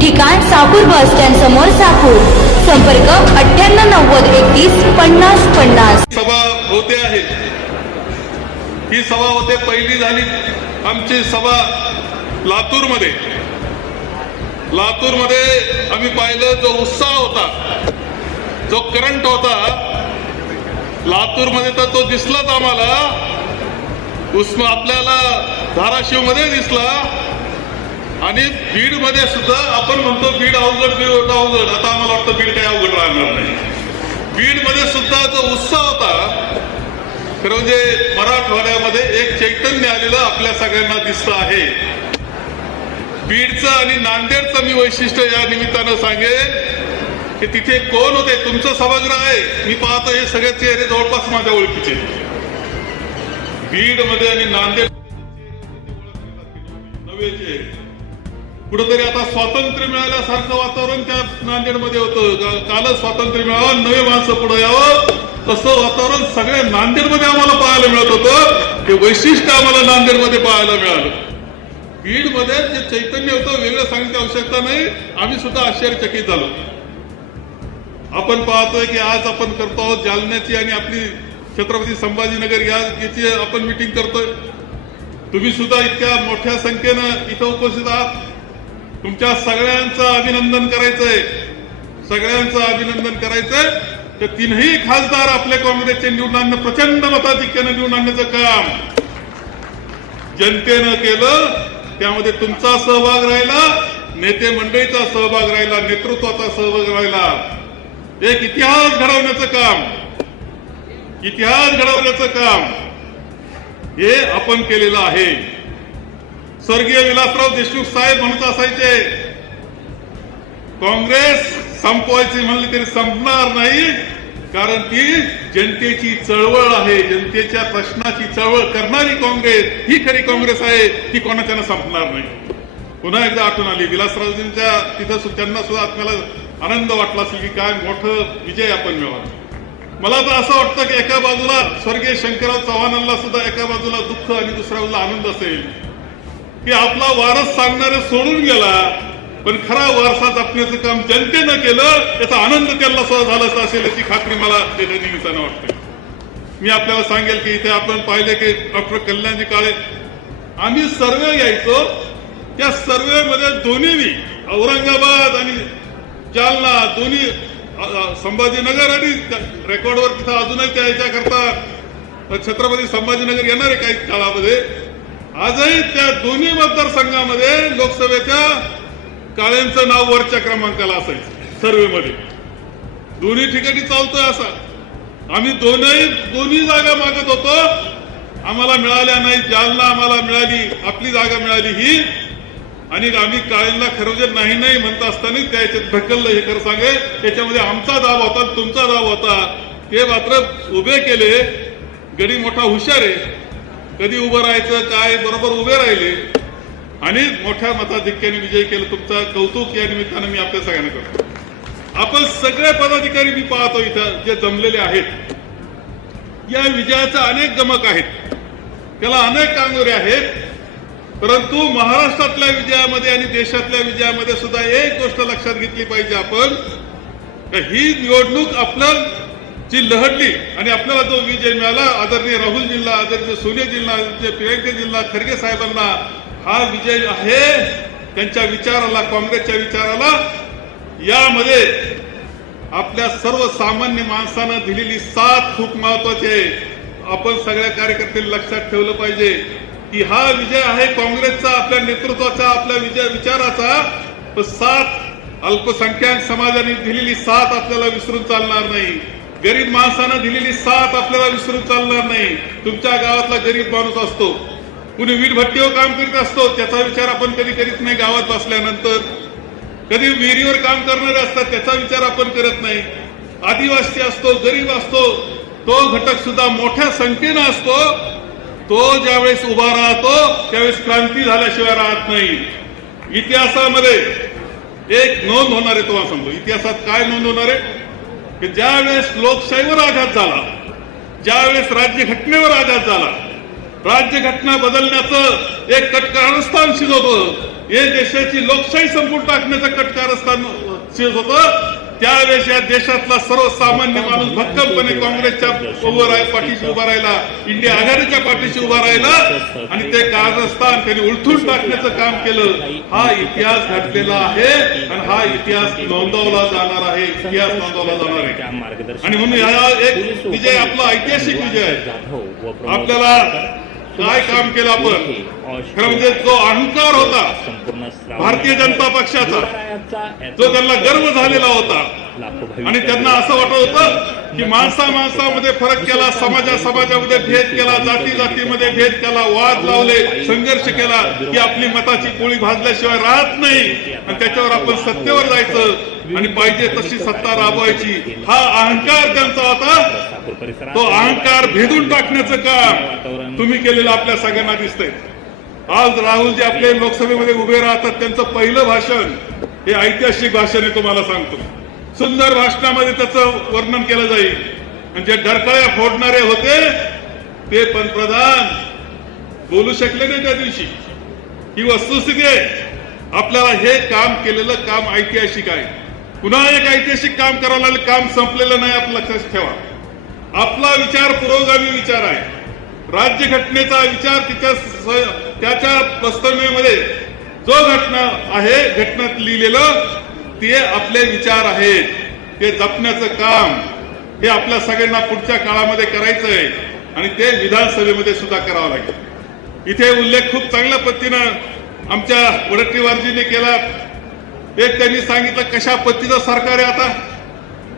ठिकाण Sakur bus stand समोर साकूर. संपर्क अठ्ठ्याण्णव नव्वद एकतीस पन्नास पन्नास. सभा होते आहे. ही सभा होते पहिली झाली आमची सभा लातूरमध्ये. लातूरमध्ये आम्ही पाहिलं जो उत्साह होता जो करंट होता लातूरमध्ये तर तो दिसलाच आम्हाला. उस्मा आपल्याला धाराशिवमध्ये दिसला. आणि बीडमध्ये सुद्धा आपण म्हणतो बीड अवघड बीड अवघड. आता आम्हाला वाटतं बीड काही अवघड राहणार नाही. बीडमध्ये सुद्धा जो उत्साह होता खरं म्हणजे मराठवाड्यामध्ये एक चैतन्य आलेलं आपल्या सगळ्यांना दिसतं आहे. बीडचं आणि नांदेडचं मी वैशिष्ट्य या निमित्तानं सांगेन की तिथे कोण होते? तुमचं सभागृह आहे. मी पाहतो हे सगळे चेहरे जवळपास माझ्या ओळखीचे बीडमध्ये आणि नांदेड नवे चेहरे. कुठंतरी आता स्वातंत्र्य मिळाल्यासारखं वातावरण त्या नांदेडमध्ये होतं. कालच स्वातंत्र्य मिळावं नवे माणसं पुढे यावं. तसं वातावरण सगळ्या नांदेडमध्ये आम्हाला पाहायला मिळत होतं. ते वैशिष्ट्य आम्हाला नांदेडमध्ये पाहायला मिळालं. बीडमध्ये जे चैतन्य होतं वेगळं सांगण्याची आवश्यकता नाही. आम्ही सुद्धा आश्चर्यचकित झालो. आपण पाहतोय की आज आपण करतो आहोत जालन्याची आणि आपली छत्रपती संभाजीनगर या याची आपण मिटिंग करतोय. तुम्ही सुद्धा इतक्या मोठ्या संख्येनं इथं उपस्थित आहात. तुमच्या सगळ्यांचं अभिनंदन करायचंय. सगळ्यांचं अभिनंदन करायचंय. तर तीनही खासदार आपल्या काँग्रेसचे निवडून आणणं प्रचंड मताधिक्यानं निवडून आणण्याचं काम. जनतेनं केलं. त्यामध्ये तुमचा सहभाग राहिला. नेते मंडळीचा सहभाग राहिला. नेतृत्वाचा सहभाग राहिला. एक इतिहास घडवण्याचं काम. इतिहास घडवण्याचं काम. हे आपण केलेलं आहे. स्वर्गीय विलासराव देशमुख साहेब म्हणत असायचे काँग्रेस संपवायची म्हणली तरी संपणार नाही कारण ती जनतेची चळवळ आहे जनतेच्या प्रश्नाची चळवळ करणारी काँग्रेस ही खरी काँग्रेस आहे ती कोणाच्यानं संपणार नाही. पुन्हा एकदा आठवण आली विलासरावजींच्या तिथं त्यांना सुद्धा आपल्याला आनंद वाटला असेल की काय मोठं विजय आपण मिळवा मला तर असं वाटतं की एका बाजूला स्वर्गीय शंकरराव चव्हाणांना सुद्धा एका बाजूला दुःख आणि दुसऱ्या बाजूला आनंद असेल. की आपला वारस सांगणारे सोडून गेला पण खरा वारसा जपण्याचं काम जनतेनं केलं त्याचा आनंद त्यांना सुद्धा झाला असेल याची खात्री मला त्याच्या निमित्तानं वाटते. मी आपल्याला सांगेल की इथे आपण पाहिले की डॉक्टर कल्याणजी काळे आम्ही सर्वे यायचो त्या सर्वे मध्ये दोन्ही औरंगाबाद आणि जालना दोन्ही संभाजीनगर आणि रेकॉर्डवर तिथं अजूनही त्या याच्याकरता छत्रपती संभाजीनगर येणार आहे काही काळामध्ये आजही त्या दोन्ही मतदारसंघामध्ये लोकसभेच्या काळेंचं नाव वरच्या क्रमांकाला असायचं सर्वेमध्ये. दोन्ही ठिकाणी चालतोय असा. आम्ही दोनही दोन्ही जागा मागत होतो. आम्हाला मिळाल्या नाही जालना आम्हाला मिळाली आपली जागा मिळाली ही. आणि आम्ही काळेंना खरं नाही नाही म्हणत असताना त्या याच्यात ढकललं हे खरं सांगे त्याच्यामध्ये आमचा दाब होता तुमचा दाब होता. ते मात्र उभे केले. गडी मोठा हुशार आहे. कधी उभं राहायचं काय बरोबर उभे राहिले. आणि मोठ्या मताधिक्याने विजय केला तुमचा कौतुक या निमित्तानं मी आपल्या सगळ्यांना करतो. आपण सगळे पदाधिकारी मी पाहतो इथं जे जमलेले आहेत. या विजयाचा अनेक गमक आहेत. त्याला अनेक कांगोरे आहेत. परंतु महाराष्ट्रातल्या विजयामध्ये आणि देशातल्या विजयामध्ये सुद्धा एक गोष्ट लक्षात घेतली पाहिजे आपण ही निवडणूक आपल्या जी लहडली आणि आपल्याला जो विजय मिळाला. आदरणीय राहुलजींना आदरणीय सोनियाजींना आदरणीय प्रियंकाजींना खरगे साहेबांना हा विजय आहे. त्यांच्या विचाराला काँग्रेसच्या विचाराला यामध्ये आपल्या सर्वसामान्य माणसानं दिलेली साथ खूप महत्वाची आहे. आपण सगळ्या कार्यकर्त्यांनी लक्षात ठेवलं पाहिजे की हा विजय आहे काँग्रेसचा आपल्या नेतृत्वाचा आपल्या विजय विचाराचा. पण साथ अल्पसंख्याक समाजाने दिलेली साथ आपल्याला विसरून चालणार नाही. गरीब माणसानं दिलेली साथ आपल्याला विसरून चालणार नाही. तुमच्या गावातला गरीब माणूस असतो. कुणी वीटभट्टीवर काम करीत असतो त्याचा विचार आपण कधी करीत नाही गावात बसल्यानंतर. कधी विहिरीवर काम करणारे असतात त्याचा विचार आपण करत नाही. आदिवासी असतो गरीब असतो तो घटक सुद्धा मोठ्या संख्येनं असतो. तो ज्यावेळेस उभा राहतो त्यावेळेस क्रांती झाल्याशिवाय राहत नाही. इतिहासामध्ये एक नोंद होणार आहे तुम्हाला सांगतो. इतिहासात काय नोंद होणार आहे? की ज्यावेळेस लोकशाहीवर आघात झाला ज्यावेळेस राज्यघटनेवर आघात झाला राज्यघटना बदलण्याचं एक कटकारस्थान शिजवत. होतं हे देशाची लोकशाही संपून टाकण्याचं कटकारस्थान शिजत होतं त्यावेळेस या देशातला सर्वसामान्य माणूस भक्कमपणे काँग्रेसच्या उभं राह पाठीशी उभा राहिला. इंडिया आघाडीच्या पाठीशी उभा राहिला. आणि ते कारस्थान त्यांनी उलथून टाकण्याचं काम केलं. हा इतिहास घडलेला आहे आणि हा इतिहास नोंदवला जाणार आहे. इतिहास नोंदवला जाणार आहे. आणि म्हणून हा एक विजय आपला ऐतिहासिक विजय आहे. आपल्याला काय काम केलं आपण? खरं म्हणजे जो अहंकार होता भारतीय जनता पक्षाचा जो त्यांना गर्व झालेला होता. आणि त्यांना असं वाटत होतं की माणसा माणसामध्ये फरक केला समाजा समाजामध्ये भेद केला जाती जातीमध्ये भेद केला वाद लावले संघर्ष केला की आपली मताची पोळी भाजल्याशिवाय राहत नाही. आणि त्याच्यावर आपण सत्तेवर जायचं. आणि पाहिजे तशी सत्ता राबवायची. हा अहंकार त्यांचा होता. तो अहंकार भेदून टाकण्याचं काम तुम्ही केलेलं आपल्या सगळ्यांना दिसतंय. आज राहुल जे आपले लोकसभेमध्ये उभे राहतात त्यांचं पहिलं भाषण हे ऐतिहासिक भाषण आहे तुम्हाला सांगतो. सुंदर भाषणामध्ये त्याचं वर्णन केलं जाईल. आणि जे डरकळ्या फोडणारे होते ते पंतप्रधान बोलू शकले नाही त्या दिवशी. ही वस्तुस्थिती आहे आपल्याला हे काम केलेलं काम ऐतिहासिक आहे. पुन्हा एक ऐतिहासिक काम करावं लागलं. काम संपलेलं नाही आपलं लक्षात ठेवा. आपला विचार पुरोगामी विचार आहे. राज्यघटनेचा विचार तिच्या त्याच्या प्रस्तावनेमध्ये जो घटना आहे घटनेत लिहिलेलं ते आपले विचार आहेत. ते जपण्याचं काम हे आपल्या सगळ्यांना पुढच्या काळामध्ये करायचं आहे. आणि ते विधानसभेमध्ये सुद्धा करावं लागेल. इथे उल्लेख खूप चांगल्या पद्धतीनं आमच्या वडट्टीवारजीने केला. एक त्यांनी सांगितलं कशा पद्धतीचं सरकार आहे आता?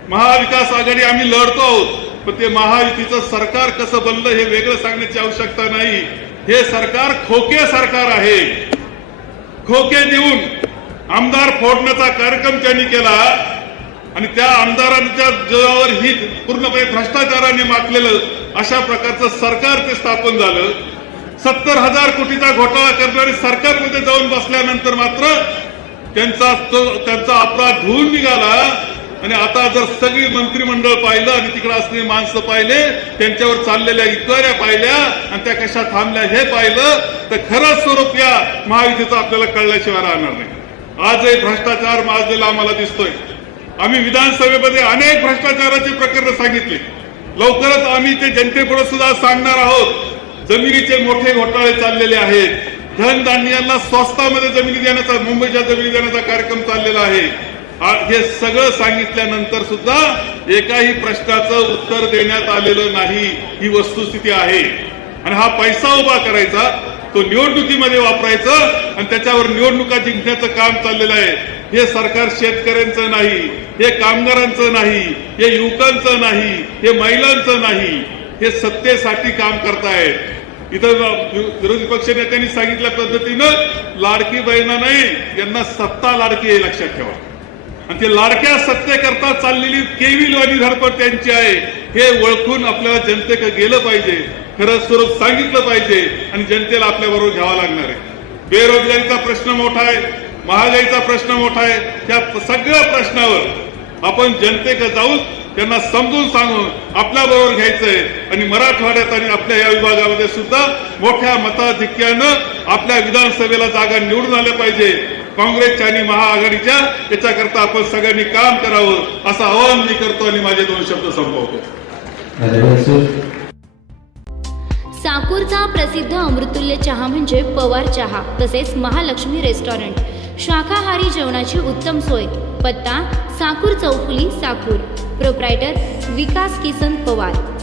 महाविकास आघाडी आम्ही लढतो आहोत पण ते महायुतीचं सरकार कसं बनलं हे वेगळं सांगण्याची आवश्यकता नाही. हे सरकार खोके सरकार आहे. खोके देऊन आमदार फोडण्याचा कार्यक्रम त्यांनी केला आणि त्या आमदारांच्या जीवावर ही पूर्णपणे भ्रष्टाचाराने मातलेलं अशा प्रकारचं सरकार ते स्थापन झालं. सत्तर हजार कोटीचा घोटाळा करणारे सरकारमध्ये जाऊन बसल्यानंतर मात्र त्यांचा तो त्यांचा अपराध धुवून निघाला. आणि आता जर सगळी मंत्रिमंडळ पाहिलं आणि तिकडे असलेली माणसं पाहिले त्यांच्यावर चाललेल्या इतवाऱ्या पाहिल्या आणि त्या कशा थांबल्या हे पाहिलं तर खरंच स्वरूप या महायुतीचं आपल्याला कळल्याशिवाय राहणार नाही. आजही भ्रष्टाचार माजलेला आम्हाला दिसतोय. आम्ही विधानसभेमध्ये अनेक भ्रष्टाचाराची प्रकरणं सांगितली. लवकरच आम्ही ते जनतेपुढे सुद्धा सांगणार आहोत. जमिनीचे मोठे घोटाळे चाललेले आहेत. धनधान्यांना स्वस्तामध्ये जमिनी देण्याचा मुंबईच्या जमिनी देण्याचा कार्यक्रम चाललेला आहे. हे सगळं सांगितल्यानंतर सुद्धा एकाही प्रश्नाचं उत्तर देण्यात आलेलं नाही. ही वस्तुस्थिती आहे. आणि हा पैसा उभा करायचा तो निवडणुकीमध्ये वापरायचा आणि त्याच्यावर निवडणुका जिंकण्याचं काम चाललेलं आहे. हे सरकार शेतकऱ्यांचं नाही हे कामगारांचं नाही हे युवकांचं नाही हे महिलांचं नाही. हे सत्तेसाठी काम करतायत. इथं विरोधी पक्ष नेत्यांनी सांगितल्या पद्धतीनं लाडकी बहिणा नाही यांना सत्ता लाडकी आहे लक्षात ठेवा. आणि ते लाडक्या सत्तेकरता चाललेली केविलवाणी धडपड त्यांची आहे. हे ओळखून आपल्याला जनतेकडे गेलं पाहिजे खरं स्वरूप सांगितलं पाहिजे आणि जनतेला आपल्या बरोबर घ्यावा लागणार आहे. बेरोजगारीचा प्रश्न मोठा आहे महागाईचा प्रश्न मोठा आहे. त्या सगळ्या प्रश्नावर आपण जनतेकडे जाऊन त्यांना समजून सांगून आपल्या बरोबर घ्यायचंय. आणि मराठवाड्यात आणि आपल्या या विभागामध्ये सुद्धा मोठ्या मताधिक्यानं आपल्या विधानसभेला जागा निवडून आल्या पाहिजे. काँग्रेसच्या आणि महाआघाडीच्या याच्याकरता आपण सगळ्यांनी काम करावं असं आवाहन मी करतो आणि माझे दोन शब्द संपवतो. साकूरचा प्रसिद्ध अमृतुल्य चहा म्हणजे पवार चहा तसेच महालक्ष्मी रेस्टॉरंट. शाकाहारी जेवणाची उत्तम सोय. पत्ता साकूर चौफुली साकूर. प्रोप्रायटर विकास किसन पवार.